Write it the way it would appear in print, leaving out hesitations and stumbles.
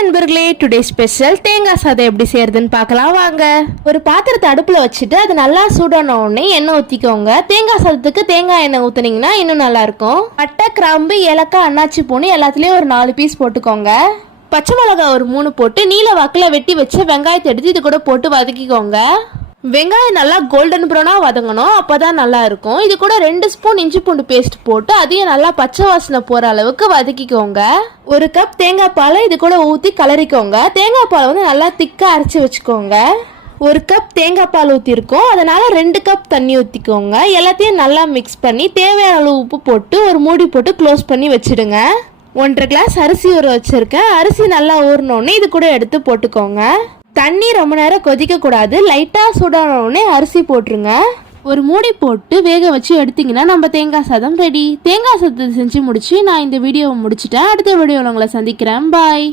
நண்பர்களே, today special தேங்காய் சாதம் எப்படி செய்யறதுன்னு பார்க்கலாம் வாங்க. ஒரு பாத்திரத்தை அடுப்புல வச்சுட்டு அது நல்லா சூடான உடனே எண்ணெய் ஊத்திக்கோங்க. தேங்காய் சாதத்துக்கு தேங்காய் எண்ணெய் ஊத்துனீங்கன்னா இன்னும் நல்லா இருக்கும். பட்டை, கிராம்பு, ஏலக்காய், அன்னாச்சி பூண்டு எல்லாத்துலயும் ஒரு 4 பீஸ் போட்டுக்கோங்க. பச்சை மிளகாய் ஒரு 3 போட்டு நீல வாக்குல வெட்டி வச்ச வெங்காயத்தை எடுத்து இது கூட போட்டு வதக்கிக்கோங்க. வெங்காயம் நல்லா கோல்டன் ப்ரௌனா வதங்கணும், அப்பதான் நல்லா இருக்கும். இது கூட 2 ஸ்பூன் இஞ்சி பூண்டு பேஸ்ட் போட்டு அதையும் நல்லா பச்சை வாசனை போற அளவுக்கு வதக்கிக்கோங்க. 1 கப் தேங்காய் பாலை இது கூட ஊத்தி கலரிக்கோங்க. தேங்காய் பாலை வந்து நல்லா திக்கா அரைச்சி வச்சுக்கோங்க. 1 கப் தேங்காய் பால் ஊற்றிருக்கோம், அதனால 2 கப் தண்ணி ஊற்றிக்கோங்க. எல்லாத்தையும் நல்லா மிக்ஸ் பண்ணி தேவையான அளவு உப்பு போட்டு ஒரு மூடி போட்டு க்ளோஸ் பண்ணி வச்சிடுங்க. 1.5 கிளாஸ் அரிசி ஊற வச்சிருக்கேன். அரிசி நல்லா ஊறினோடனே இது கூட எடுத்து போட்டுக்கோங்க. தண்ணி ரொம்ப நேரம் கொதிக்க கூடாது, லைட்டா சூடான உடனே அரிசி போட்டுருங்க. ஒரு மூடி போட்டு வேக வச்சு எடுத்தீங்கன்னா நம்ம தேங்காய் சாதம் ரெடி. தேங்காய் சாதத்தை செஞ்சு முடிச்சு நான் இந்த வீடியோவை முடிச்சுட்டேன். அடுத்த வீடியோவில் உங்களை சந்திக்கிறேன். பாய்.